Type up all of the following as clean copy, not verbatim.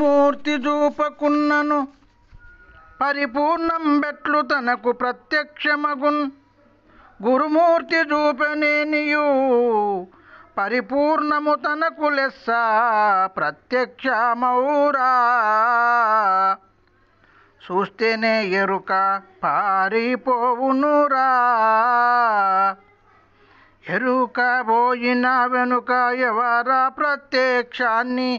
మూర్తి చూపకున్నను పరిపూర్ణం బెట్లు తనకు ప్రత్యక్షమగున్. గురుమూర్తి చూపనేనియు పరిపూర్ణము తనకు లెస్స ప్రత్యక్షమౌరా. చూస్తేనే ఎరుక పారిపోవునురా. ఎరుక పోయిన వెనుక ఎవరా ప్రత్యక్షాన్ని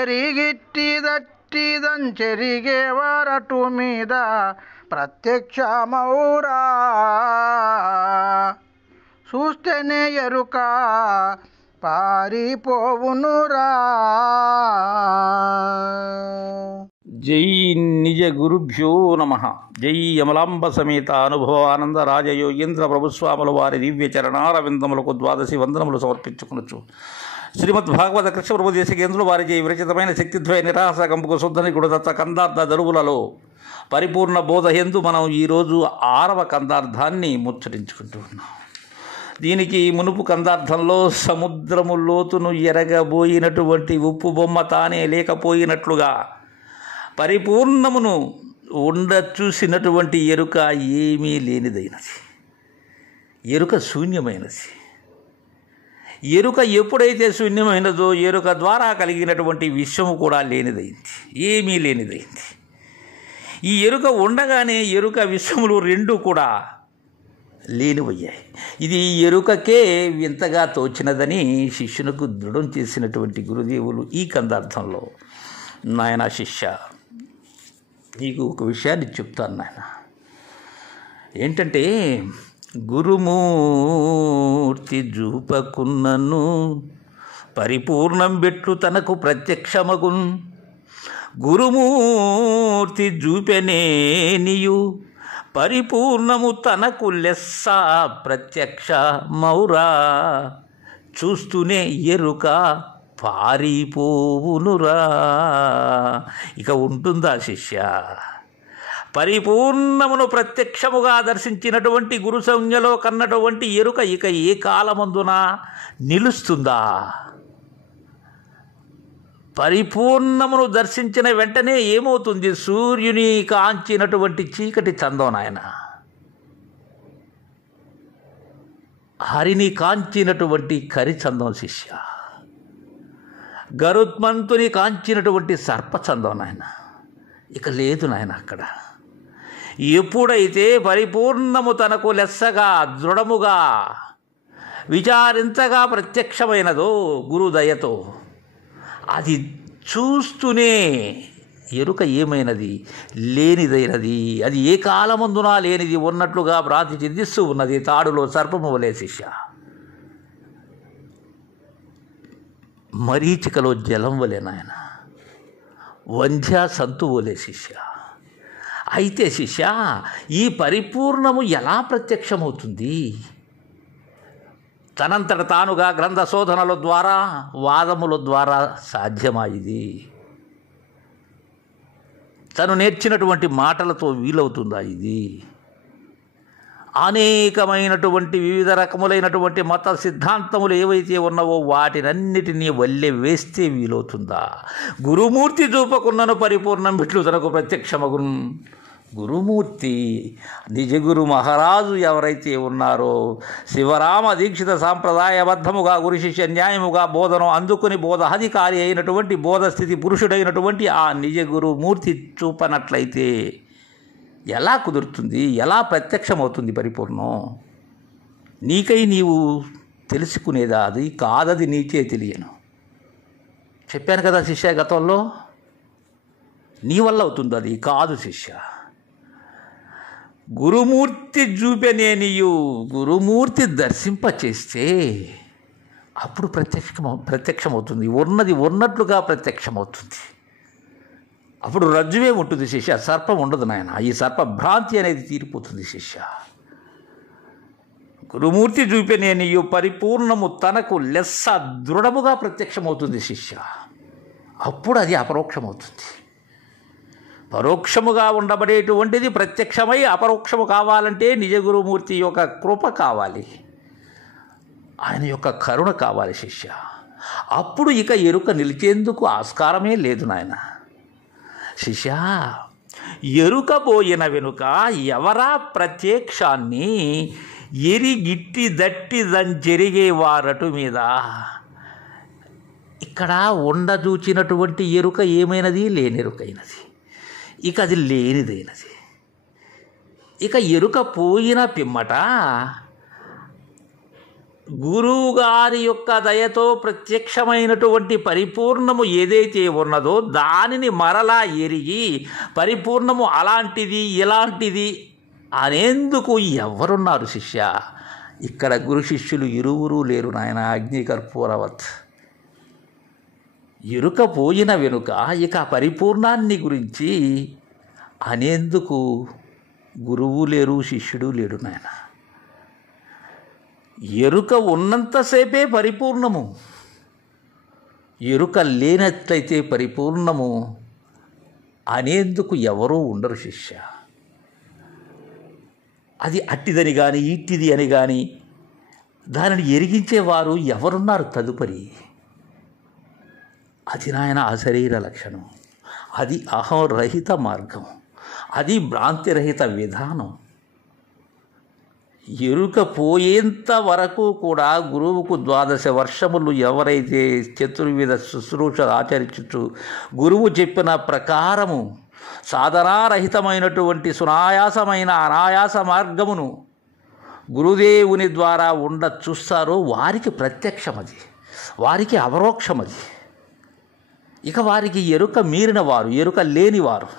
ఎరిగిట్టిదంచెరిగేవారటు మీద ప్రత్యక్షమౌరా. చూస్తేనే ఎరుక పారిపోవునురా. జై నిజ గురుభ్యో నమః. జై యమలాంబ సమేత అనుభవానంద రాజయోగేంద్ర ప్రభుస్వాముల వారి దివ్య చరణారవిందములకు ద్వాదశి వందనములు సమర్పించుకునొచ్చు. శ్రీమద్భాగవత కృష్ణ ప్రభు దేశికేంద్రులు వారిచే విరచితమైన శక్తిద్వయ నిరాశ కంపుకు శుద్ధని గుడదత్త కందార్థ దరువులలో పరిపూర్ణ బోధ యందు మనం ఈరోజు 6వ కందార్థాన్ని ముచ్చటించుకుంటూ ఉన్నాం. దీనికి మునుపు కందార్థంలో సముద్రము లోతును ఎరగబోయినటువంటి ఉప్పు బొమ్మ తానే లేకపోయినట్లుగా పరిపూర్ణమును చూసినటువంటి ఎరుక ఏమీ లేనిదైనది, ఎరుక శూన్యమైనది. ఎరుక ఎప్పుడైతే శూన్యమైనదో ఎరుక ద్వారా కలిగినటువంటి విశ్వము కూడా లేనిదైంది, ఏమీ లేనిదైంది. ఈ ఎరుక ఉండగానే ఎరుక విశ్వములు రెండు కూడా లేనివయ్యాయి. ఇది ఎరుకకే వింతగా తోచినదని శిష్యునికి దృఢం చేసినటువంటి గురుదేవులు ఈ కందార్థంలో, నాయన శిష్య, నీకు ఒక విషయాన్ని చెప్తాను నాయన. ఏంటంటే, గురుమూర్తి చూపకున్నను పరిపూర్ణం బెట్లు తనకు ప్రత్యక్షమగున్. గురుమూర్తి చూపెనేనియు పరిపూర్ణము తనకు లెస్స ప్రత్యక్షమౌరా. చూస్తూనే ఎరుక పారిపోవునురా. ఇక ఉంటుందా శిష్య? పరిపూర్ణమును ప్రత్యక్షముగా దర్శించినటువంటి గురు సంజ్ఞలో కన్నటువంటి ఎరుక ఇక ఏ కాలమందున నిలుస్తుందా? పరిపూర్ణమును దర్శించిన వెంటనే ఏమవుతుంది? సూర్యుని కాంచినటువంటి చీకటి చందం నాయన, హరిని కాంచినటువంటి కరిచందం శిష్య, గరుత్మంతుని కాంచినటువంటి సర్పచందం నాయన, ఇక లేదు నాయన అక్కడ. ఎప్పుడైతే పరిపూర్ణము తనకు లెస్సగా దృఢముగా విచారించగా ప్రత్యక్షమైనదో గురుదయతో, అది చూస్తూనే ఎరుక ఏమైనది? లేనిదైనది. అది ఏ కాలమందునా లేనిది ఉన్నట్లుగా భ్రాంతి చెందిస్తూ ఉన్నది. తాడులో సర్పము వలె శిష్య, మరీచికలో జలం వలె నాయన, వంధ్య సంతు వలె శిష్య. అయితే శిష్య, ఈ పరిపూర్ణము ఎలా ప్రత్యక్షమవుతుంది? తనంతట తానుగా గ్రంథ శోధనల ద్వారా, వాదముల ద్వారా సాధ్యమా ఇది? తను నేర్చినటువంటి మాటలతో వీలవుతుందా ఇది? అనేకమైనటువంటి వివిధ రకములైనటువంటి మత సిద్ధాంతములు ఏవైతే ఉన్నావో వాటినన్నిటినీ వల్లె వేస్తే వీలవుతుందా? గురుమూర్తి చూపకున్నను పరిపూర్ణం బిట్లు తనకు ప్రత్యక్షమగున్. గురుమూర్తి, నిజగురు మహారాజు ఎవరైతే ఉన్నారో, శివరామ దీక్షిత సాంప్రదాయబద్ధముగా గురు శిష్య న్యాయముగా బోధను అందుకుని బోధాధికారి అయినటువంటి బోధస్థితి పురుషుడైనటువంటి ఆ నిజ గురుమూర్తి చూపనట్లయితే ఎలా కుదురుతుంది? ఎలా ప్రత్యక్షమవుతుంది పరిపూర్ణం? నీకై నీవు తెలుసుకునేదా? అది కాదది నీకే తెలియను. చెప్పాను కదా శిష్య గతంలో, నీ వల్ల అవుతుంది, అది కాదు శిష్య. గురుమూర్తి చూపెనేనియు, గురుమూర్తి దర్శింపచేస్తే అప్పుడు ప్రత్యక్షమవుతుంది. ఉన్నది ఉన్నట్లుగా ప్రత్యక్షమవుతుంది. అప్పుడు రజ్జువే ఉంటుంది శిష్య, సర్పం ఉండదు నాయన. ఈ సర్ప భ్రాంతి అనేది తీరిపోతుంది శిష్య. గురుమూర్తి చూపెనేనియు పరిపూర్ణము తనకు లెస్స దృఢముగా ప్రత్యక్షమవుతుంది శిష్య. అప్పుడు అది అపరోక్షమవుతుంది. పరోక్షముగా ఉండబడేటువంటిది ప్రత్యక్షమై అపరోక్షము కావాలంటే నిజ గురుమూర్తి యొక్క కృప కావాలి, ఆయన యొక్క కరుణ కావాలి శిష్య. అప్పుడు ఇక ఎరుక నిలిచేందుకు ఆస్కారమే లేదు నాయన. శిష్యా, ఎరుకబోయిన వెనుక ఎవరా ప్రత్యక్షాన్ని ఎరిగిట్టి దట్టి జరిగే వారటు మీద. ఇక్కడ ఉండదూచినటువంటి ఎరుక ఏమైనది? లేనెరుకైనది. ఇక అది లేనిదైనది. ఇక ఎరుక పోయిన పిమ్మట గురువుగారి యొక్క దయతో ప్రత్యక్షమైనటువంటి పరిపూర్ణము ఏదైతే ఉన్నదో దానిని మరలా ఎరిగి పరిపూర్ణము అలాంటిది ఇలాంటిది అనేందుకు ఎవరున్నారు శిష్య? ఇక్కడ గురు శిష్యులు ఇరువురు లేరు నాయన. అగ్నికర్పూరవత్. ఎరుక పోయిన వెనుక ఇక పరిపూర్ణాన్ని గురించి అనేందుకు గురువు లేరు, శిష్యుడు లేడు నాయన. ఎరుక ఉన్నంతసేపే పరిపూర్ణము, ఎరుక లేనట్లయితే పరిపూర్ణము అనేందుకు ఎవరూ ఉండరు శిష్య. అది అట్టిదని కానీ ఇట్టిది అని కానీ దానిని ఎరిగించేవారు ఎవరున్నారు తదుపరి? అది నాయన అశరీర లక్షణం, అది అహంరహిత మార్గం, అది భ్రాంతిరహిత విధానం. ఎరుక పోయేంత వరకు కూడా గురువుకు 12 వర్షములు ఎవరైతే చతుర్విధ శుశ్రూషలు ఆచరించుచు గురువు చెప్పిన ప్రకారము సాధనారహితమైనటువంటి సునాయాసమైన అనాయాస మార్గమును గురుదేవుని ద్వారా చూస్తారో వారికి ప్రత్యక్షమది, వారికి అపరోక్షమది. ఇక వారికి ఎరుక మీరిన వారు, ఎరుక లేనివారు,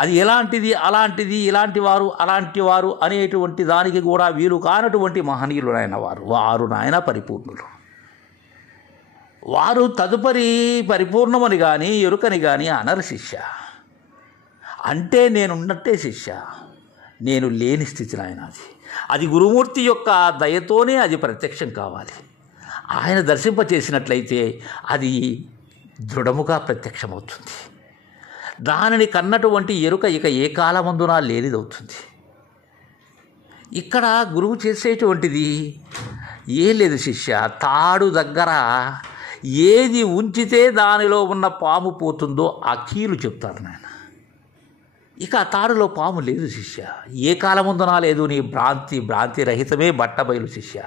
అది ఎలాంటిది అలాంటిది, ఇలాంటి వారు అలాంటి వారు అనేటువంటి దానికి కూడా వీలు కానటువంటి మహనీయులు నాయన వారు నాయన పరిపూర్ణులు. వారు తదుపరి పరిపూర్ణమని కానీ ఎరుకని కానీ అనరు శిష్య. అంటే నేనున్నట్టే శిష్య, నేను లేని స్థితి నాయన. అది గురుమూర్తి యొక్క దయతోనే అది ప్రత్యక్షం కావాలి. ఆయన దర్శింపచేసినట్లయితే అది దృఢముగా ప్రత్యక్షమవుతుంది. దానిని కన్నటువంటి ఎరుక ఇక ఏ కాలమందున లేనిదవుతుంది. ఇక్కడ గురువు చేసేటువంటిది ఏం లేదు శిష్య. తాడు దగ్గర ఏది ఉంచితే దానిలో ఉన్న పాము పోతుందో ఆ కీలు చెప్తారు నాయన. ఇక ఆ తాడులో పాము లేదు శిష్య, ఏ కాలమందున లేదు. నీ భ్రాంతి రహితమే బట్టబయలు శిష్య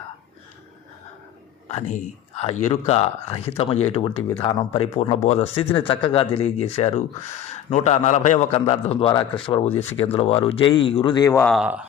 అని ఆ ఎరుక రహితమయ్యేటువంటి విధానం, పరిపూర్ణ బోధ స్థితిని చక్కగా తెలియజేశారు 140వ కందార్థం ద్వారా కృష్ణ ప్రభు దేశికేంద్రుల వారు. జై గురుదేవా.